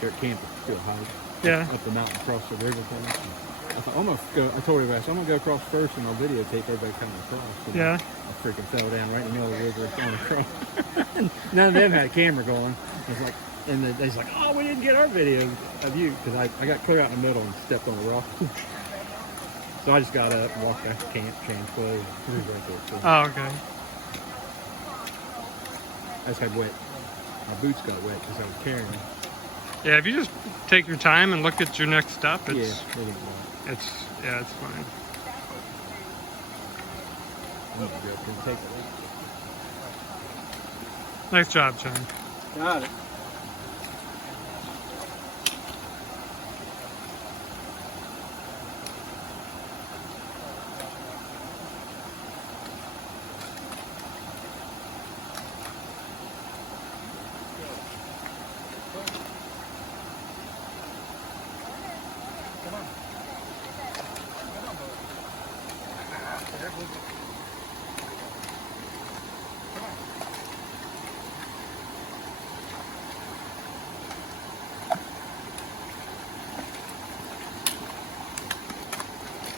Their camp is still high. Yeah. Up the mountain, across the river thing. I thought, I'm gonna go. I told everybody, so I'm gonna go across first, and I'll videotape everybody coming across. And Yeah. I freaking fell down right in the middle of the river going across. None of them had a camera going. It's like, and they's like, oh, we didn't get our video of you because I got clear out in the middle and stepped on the rock. So I just got up and walked back to camp, changed clothes. It was right there. So Oh, okay. I just had wet. My boots got wet because I was carrying them. Yeah, if you just take your time and look at your next step, Yeah, it's they didn't walk. it's fine. I'm gonna go up and take it. Nice job, John. Got it.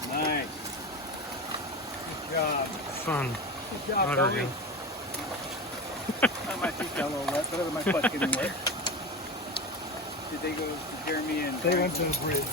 Nice. Good job. Fun. Good job, Water Toby. again. My feet got a little wet, but my butt's getting wet. Did they go to Jeremy and... They went to the bridge.